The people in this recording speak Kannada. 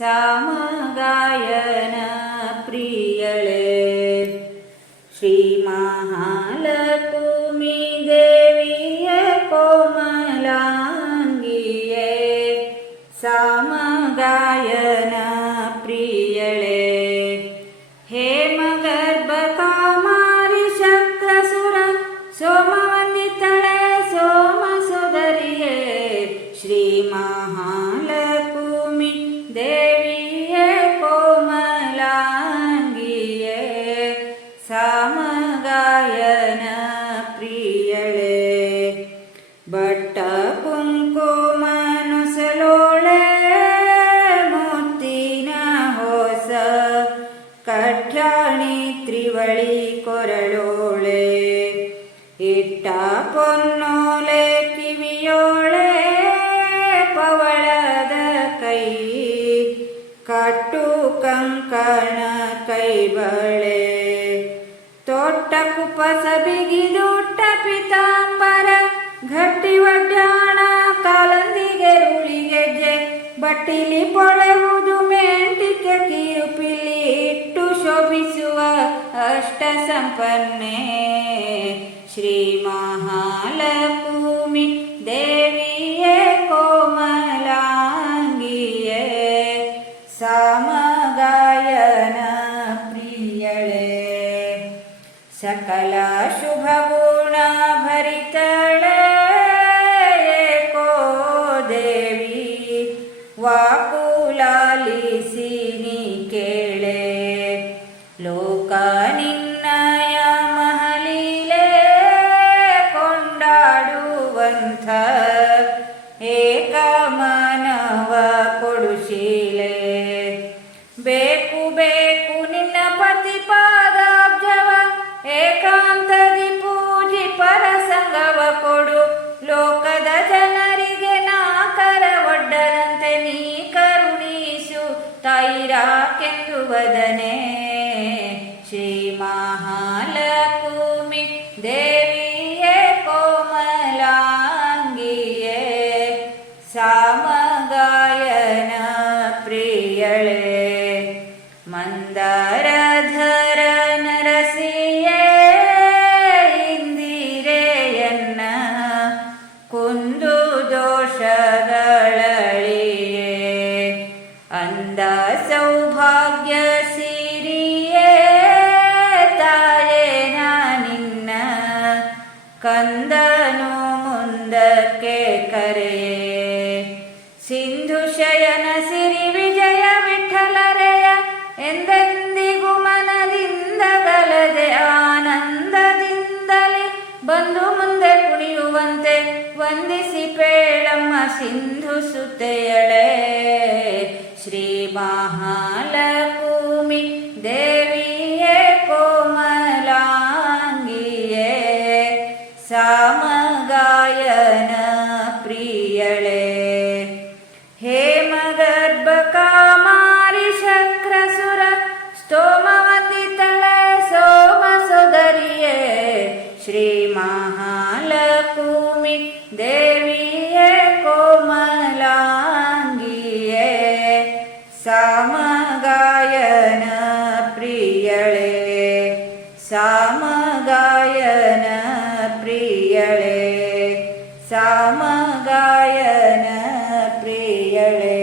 സമകായ ಬಟ್ಟ ಕುಂಕುಮನುಸಲೋಳೆ ಮುತ್ತಿನ ಹೊಸ ಕಠಾಣಿ ತ್ರಿವಳಿ, ಕೊರಳೋಳೆ. ಇಟ್ಟ ಪೊನ್ನೋಲೆ ಕಿವಿಯೋಳೆ ಪವಳದ ಕೈ. ಕಟ್ಟು, ಕಂಕಣ, ಕೈ ಬಳೆ. ತೊಟ್ಟ, ಕುಪಸ ಬಿಗಿದುಟ್ಟ ಪಿತಾಂಬರ ಗಟ್ಟಿ ಒಡ್ಡಾಣ ಕಾಲಂದಿಗೆ ರೂಳಿಗೆಜ್ಜೆ. ಬಟ್ಟಿಲಿ ಪೊಳೆವುದು ಮೆಂಟಿಕೆ, ಕಿರುಪಿಲಿ ಇಟ್ಟು ಶೋಭಿಸುವ ಅಷ್ಟ ಸಂಪನ್ನೆ ಶ್ರೀ ಮಹಾಲಕೂಮಿ ದೇವಿಯೇ ಕೋಮಲಾಂಗಿಯೇ, ಸಾಮಗಾಯನ ಪ್ರಿಯಳೆ. ಸಕಲ ಶುಭ ಗುಣ ಭರಿತಳೆ. Waku ಕರುಣೀಸು ತೈರಾಕೆಂದು ವದನೆ ಶ್ರೀ ಮಹಾಲಕೂಮಿ ದೇವಿಯೇ ಕೋಮಲಾಂಗಿಯೇ ಸಾಮಗಾಯನ ಪ್ರಿಯಳೇ ಮಂದಾರಧರ ಸೌಭಾಗ್ಯ ಸಿರಿಯೇ ತಾಯೇ ನಿನ್ನ ಕಂದನು ಮುಂದಕ್ಕೆ ಕರೆಯೇ. ಸಿಂಧು ಶಯನ ಸಿರಿ ವಿಜಯ ವಿಠಲರೆಯ, ಎಂದೆಂದಿಗೂ ಮನದಿಂದ ಗಲದೆ ಆನಂದದಿಂದಲೇ ಬಂದು ಮುಂದೆ ಕುಣಿಯುವಂತೆ ವಂದಿಸಿ ಪೇಳಮ್ಮ ಸಿಂಧು ಸುತೆಯಳೆ. ಶ್ರೀ ಮಹಾಲಕೂಮಿ ದೇವಿಯೇ ಕೋಮಲಾಂಗಿಯೇ ಸಾಮಗಾಯನ ಪ್ರಿಯಳೇ ಸಾಮಗಾಯನ ಪ್ರಿಯಳೇ ಸಾಮಗಾಯನ ಪ್ರಿಯಳೇ